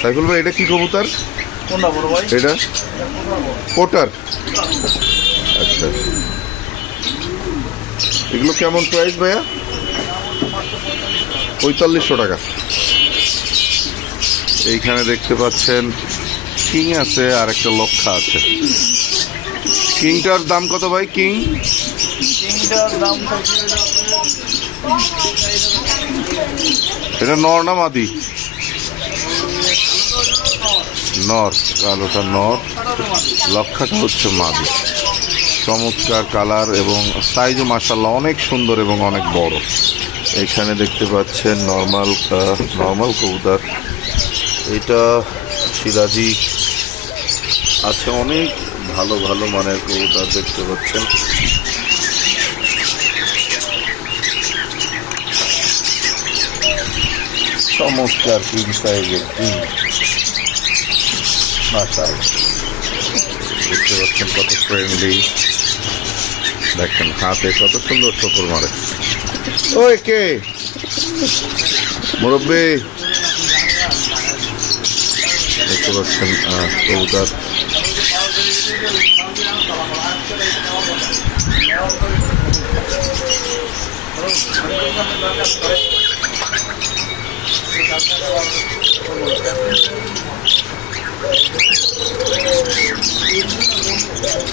সাইফুল ভাই এটা কি কবুতর? এটা? পোটার আচ্ছা। এগুলো কেমন প্রাইস ভাইয়া? পঁয়তাল্লিশশো টাকা। এইখানে দেখতে পাচ্ছেন কিং আছে আর একটা লক্ষা আছে। কিংটার দাম কত ভাই কিং? এটা নর না মাদি? নর কালোটা নর লক্ষাটা হচ্ছে মাদি। চমৎকার কালার এবং সাইজও মাসাল্লাহ অনেক সুন্দর এবং অনেক বড়। এখানে দেখতে পাচ্ছেন নর্মাল নর্মাল কবুতর। এটা সিরাজি আছে, অনেক ভালো ভালো মানের কবুতর দেখতে পাচ্ছেন। চমৎকার কিং সাইজের কিং মাশাল দেখতে পাচ্ছেন কত ফ্রেন্ডলি দেখেন, হাতে কত সুন্দর ঠোকর মারে। ওই কে? মুরব্বী। দেখতে পাচ্ছেন কবুতর।